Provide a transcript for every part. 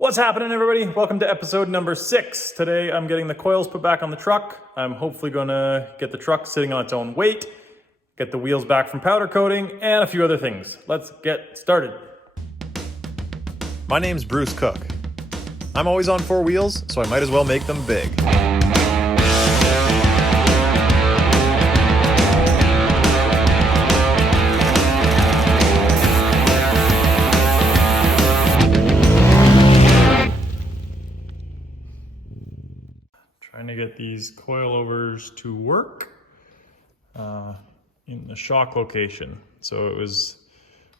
What's happening, everybody? Welcome to episode number 6. Today I'm getting the coils put back on the truck. I'm hopefully gonna get the truck sitting on its own weight, get the wheels back from powder coating, and a few other things. Let's get started. My name's Bruce Cook. I'm always on 4 wheels, so I might as well make them big. Trying to get these coilovers to work in the shock location. So it was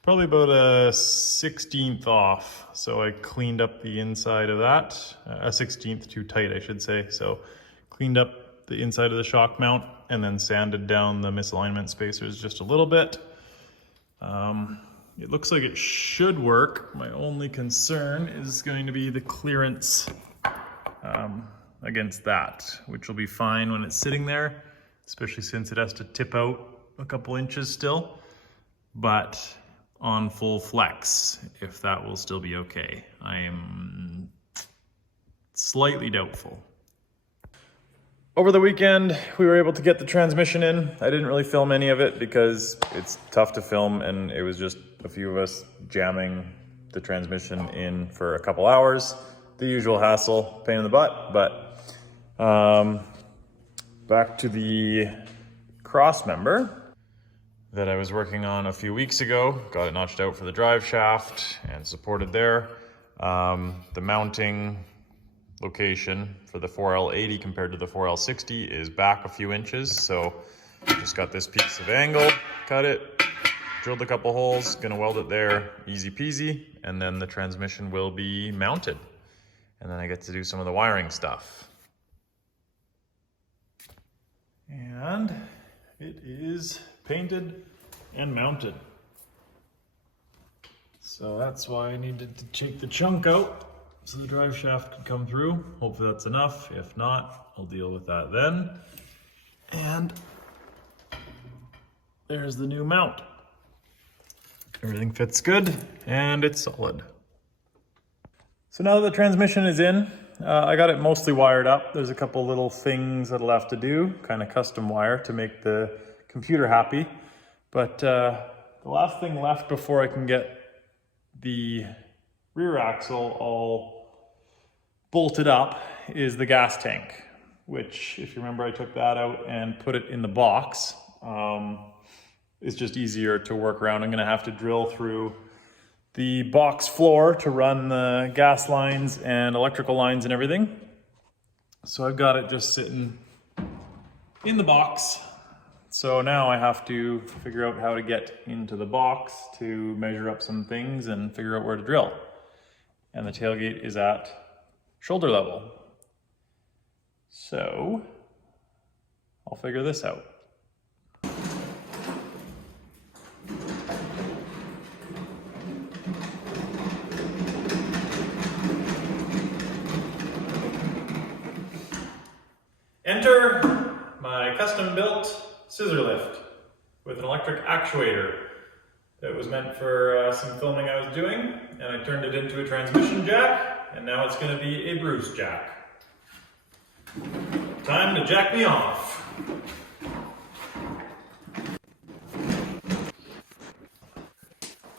probably about a 16th off. So I cleaned up the inside of that, a 16th too tight, I should say. So cleaned up the inside of the shock mount and then sanded down the misalignment spacers just a little bit. It looks like it should work. My only concern is going to be the clearance against that, which will be fine when it's sitting there, especially since it has to tip out a couple inches still, but on full flex, if that will still be okay. I am slightly doubtful. Over the weekend, we were able to get the transmission in. I didn't really film any of it because it's tough to film, and it was just a few of us jamming the transmission in for a couple hours. The usual hassle, pain in the butt, but back to the Crossmember that I was working on a few weeks ago. Got it notched out for the drive shaft and supported there. The mounting location for the 4L80 compared to the 4L60 is back a few inches. So just got this piece of angle, cut it, drilled a couple holes, gonna weld it there, easy peasy. And then the transmission will be mounted. And then I get to do some of the wiring stuff. And it is painted and mounted. So that's why I needed to take the chunk out so the drive shaft could come through. Hopefully that's enough. If not, I'll deal with that then. And there's the new mount. Everything fits good and it's solid. So now that the transmission is in, I got it mostly wired up. There's a couple little things that I'll have to do, kind of custom wire to make the computer happy. But the last thing left before I can get the rear axle all bolted up is the gas tank, which, if you remember, I took that out and put it in the box. It's just easier to work around. I'm gonna have to drill through the box floor to run the gas lines and electrical lines and everything. So I've got it just sitting in the box. So now I have to figure out how to get into the box to measure up some things and figure out where to drill. And the tailgate is at shoulder level. So I'll figure this out. Enter my custom built scissor lift with an electric actuator that was meant for some filming I was doing, and I turned it into a transmission jack, and now it's going to be a Bruce jack. Time to jack me off.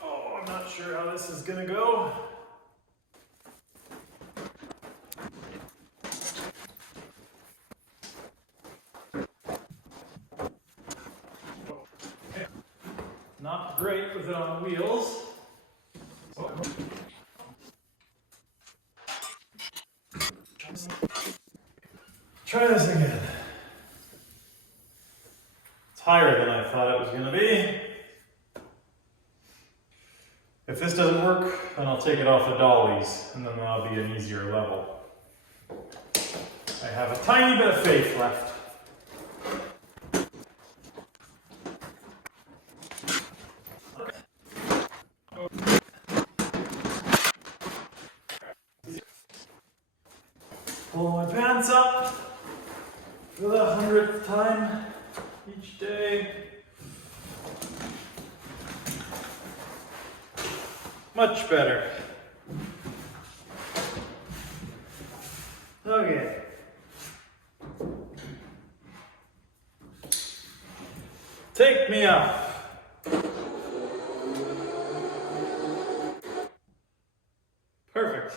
Oh, I'm not sure how this is going to go. Not great with it on wheels. Try this again. It's higher than I thought it was going to be. If this doesn't work, then I'll take it off the dollies, and then that'll be an easier level. I have a tiny bit of faith left. Pull my pants up for the 100th time each day. Much better. Take me up. Perfect.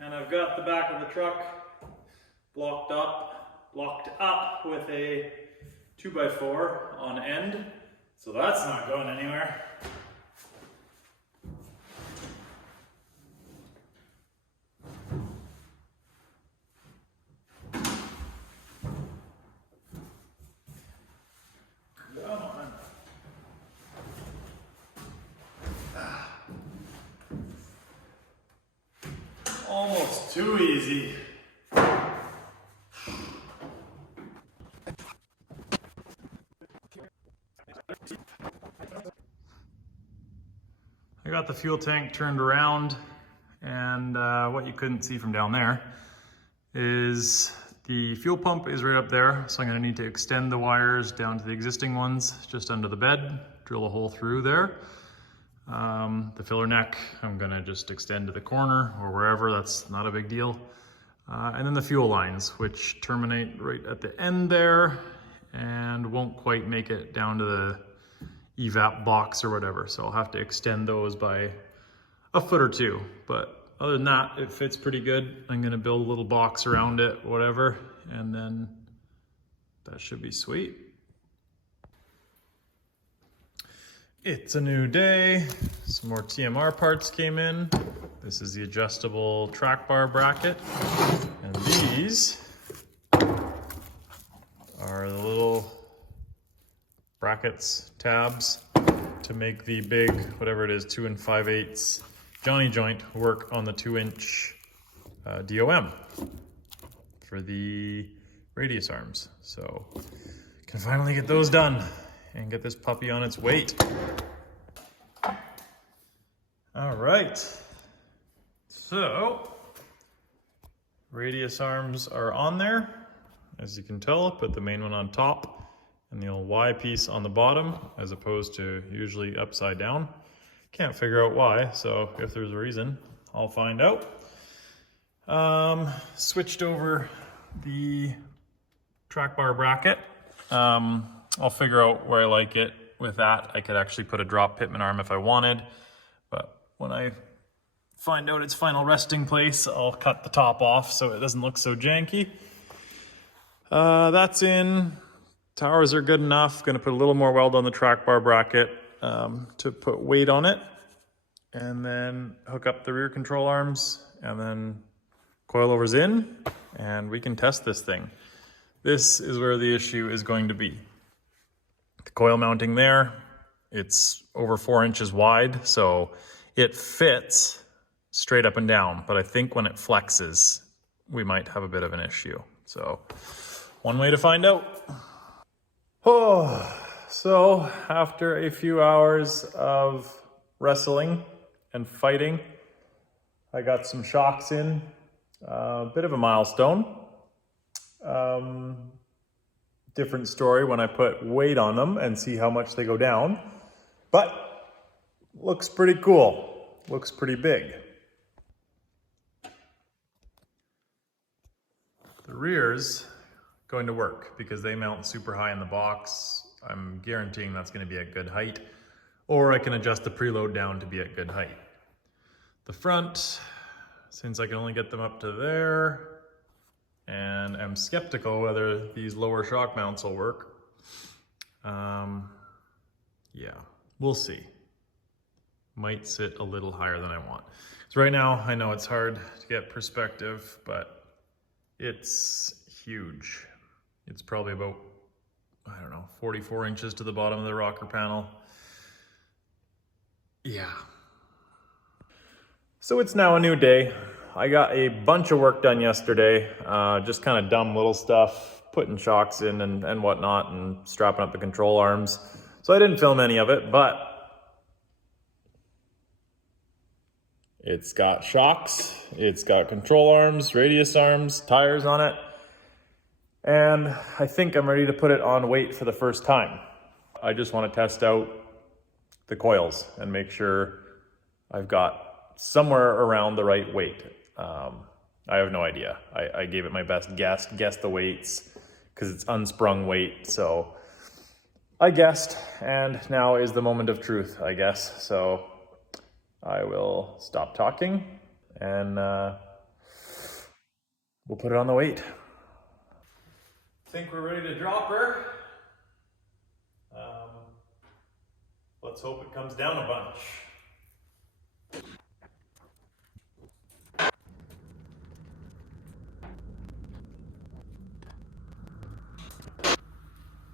And I've got the back of the truck locked up with a 2x4 on end, so that's not going anywhere. Come on. Almost too easy. I got the fuel tank turned around, and what you couldn't see from down there is the fuel pump is right up there, so I'm going to need to extend the wires down to the existing ones just under the bed, drill a hole through there. The filler neck I'm going to just extend to the corner or wherever, that's not a big deal. And then the fuel lines, which terminate right at the end there and won't quite make it down to the evap box or whatever, so I'll have to extend those by a foot or two, but other than that it fits pretty good. I'm going to build a little box around it, whatever, and then that should be sweet. It's a new day. Some more TMR parts came in. This is the adjustable track bar bracket, and these are the little brackets, tabs, to make the big, whatever it is, 2 5/8 Johnny joint work on the 2-inch DOM for the radius arms. So can finally get those done and get this puppy on its weight. All right, so radius arms are on there. As you can tell, I put the main one on top and the old Y piece on the bottom, as opposed to usually upside down. Can't figure out why, so if there's a reason, I'll find out. Switched over the track bar bracket. I'll figure out where I like it with that. I could actually put a drop pitman arm if I wanted, but when I find out its final resting place, I'll cut the top off so it doesn't look so janky. That's in. Towers are good enough. Going to put a little more weld on the track bar bracket to put weight on it, and then hook up the rear control arms, and then coilovers in, and we can test this thing. This is where the issue is going to be. The coil mounting there, it's over 4 inches wide, so it fits straight up and down, but I think when it flexes, we might have a bit of an issue. So one way to find out. Oh, so after a few hours of wrestling and fighting, I got some shocks in, a bit of a milestone. Different story when I put weight on them and see how much they go down, but looks pretty cool, looks pretty big. The rear's going to work because they mount super high in the box. I'm guaranteeing that's going to be at good height, or I can adjust the preload down to be at good height. The front, since I can only get them up to there, and I'm skeptical whether these lower shock mounts will work. Yeah, we'll see. Might sit a little higher than I want. So right now, I know it's hard to get perspective, but it's huge. It's probably about, I don't know, 44 inches to the bottom of the rocker panel. Yeah. So it's now a new day. I got a bunch of work done yesterday, just kind of dumb little stuff, putting shocks in and whatnot, and strapping up the control arms. So I didn't film any of it, but it's got shocks, it's got control arms, radius arms, tires on it. And I think I'm ready to put it on weight for the first time. I just want to test out the coils and make sure I've got somewhere around the right weight. I have no idea. I gave it my best guess, guessed the weights, because it's unsprung weight, so I guessed, and now is the moment of truth, I guess. So I will stop talking, and we'll put it on the weight. Think we're ready to drop her. Let's hope it comes down a bunch.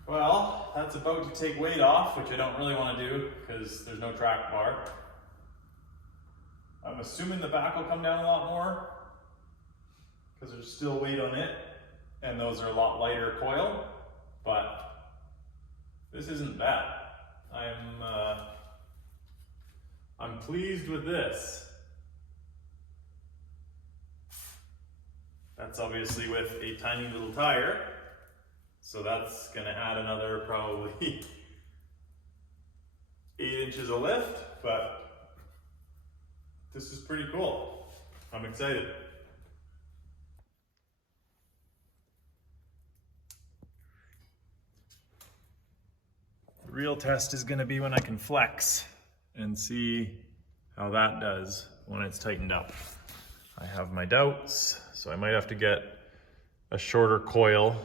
Well, that's about to take weight off, which I don't really want to do because there's no track bar. I'm assuming the back will come down a lot more because there's still weight on it, and those are a lot lighter coil, but this isn't bad. I'm pleased with this. That's obviously with a tiny little tire, so that's gonna add another probably 8 inches of lift, but this is pretty cool. I'm excited. The real test is gonna be when I can flex and see how that does when it's tightened up. I have my doubts, so I might have to get a shorter coil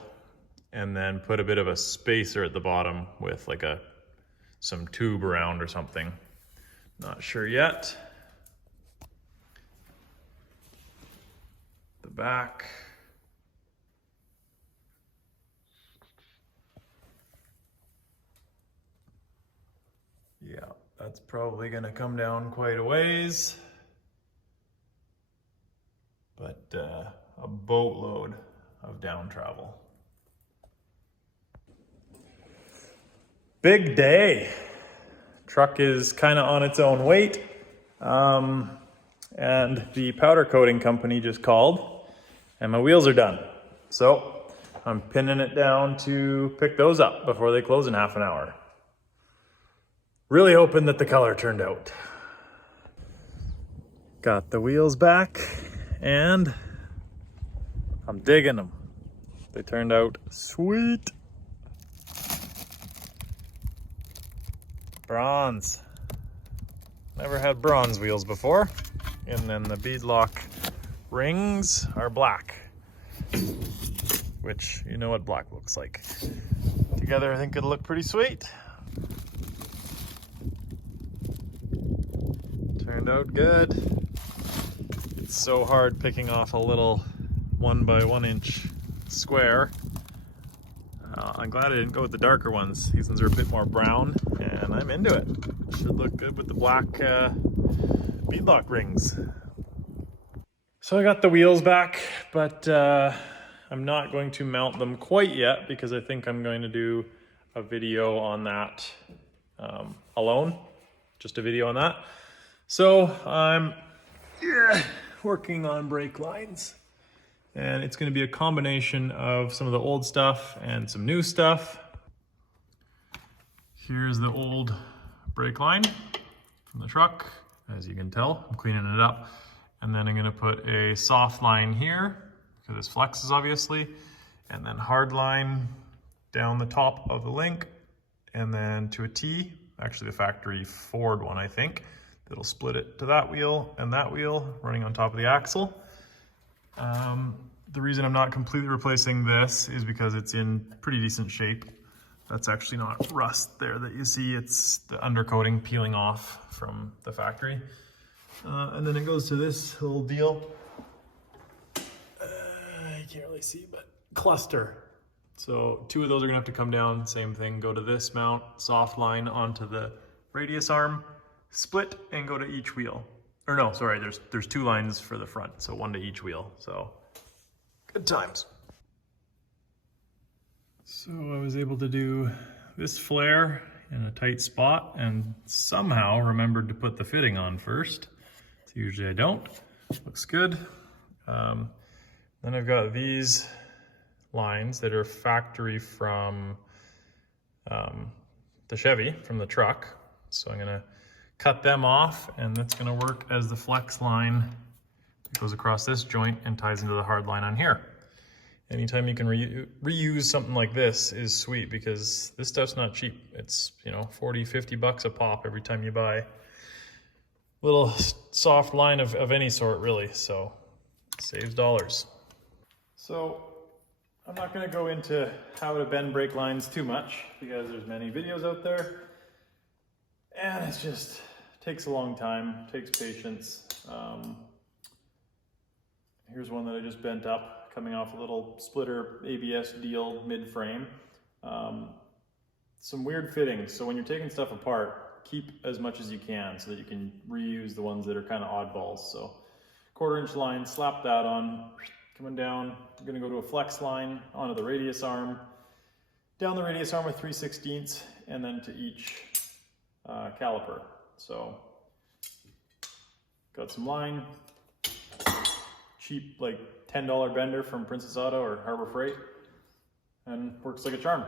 and then put a bit of a spacer at the bottom with like some tube around or something. Not sure yet. The back. Yeah, that's probably gonna come down quite a ways, but a boatload of down travel. Big day. Truck is kind of on its own weight, and the powder coating company just called, and my wheels are done. So I'm pinning it down to pick those up before they close in half an hour. Really hoping that the color turned out. Got the wheels back, and I'm digging them. They turned out sweet. Bronze. Never had bronze wheels before. And then the beadlock rings are black, which you know what black looks like. Together I think it'll look pretty sweet. Turned out good. It's so hard picking off a little 1 by 1 inch square. I'm glad I didn't go with the darker ones. These ones are a bit more brown, and I'm into it. Should look good with the black beadlock rings. So I got the wheels back, but I'm not going to mount them quite yet because I think I'm going to do a video on that alone. Just a video on that. So I'm working on brake lines. And it's going to be a combination of some of the old stuff and some new stuff. Here's the old brake line from the truck. As you can tell, I'm cleaning it up. And then I'm going to put a soft line here, because this flexes obviously. And then hard line down the top of the link. And then to a T, actually the factory Ford one, I think. That'll split it to that wheel and that wheel running on top of the axle. The reason I'm not completely replacing this is because it's in pretty decent shape. That's actually not rust there that you see. It's the undercoating peeling off from the factory. And then it goes to this little deal. You can't really see, but cluster. So 2 of those are gonna have to come down, same thing, go to this mount, soft line onto the radius arm, split and go to each wheel. Or no, sorry, there's 2 lines for the front, so 1 to each wheel, so good times. So I was able to do this flare in a tight spot and somehow remembered to put the fitting on first. So usually I don't. Looks good. Then I've got these lines that are factory from the Chevy, from the truck. So I'm gonna cut them off, and that's gonna work as the flex line that goes across this joint and ties into the hard line on here. Anytime you can reuse something like this is sweet, because this stuff's not cheap. It's, you know, 40, 50 bucks a pop every time you buy a little soft line of any sort, really. So saves dollars. So I'm not gonna go into how to bend brake lines too much, because there's many videos out there. And it just takes a long time, takes patience. Here's one that I just bent up, coming off a little splitter ABS deal mid-frame. Some weird fittings, so when you're taking stuff apart, keep as much as you can so that you can reuse the ones that are kind of oddballs. So 1/4 inch line, slap that on, coming down. I'm gonna go to a flex line onto the radius arm, down the radius arm with 3/16, and then to each caliper. So got some line, cheap like $10 bender from Princess Auto or Harbor Freight, and works like a charm.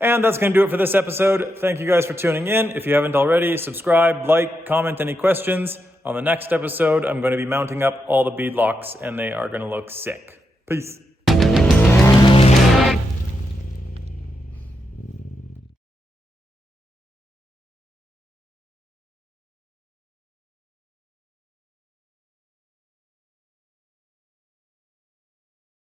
And that's going to do it for this episode. Thank you guys for tuning in. If you haven't already, subscribe, like, comment any questions. On the next episode, I'm going to be mounting up all the bead locks, and they are going to look sick. Peace.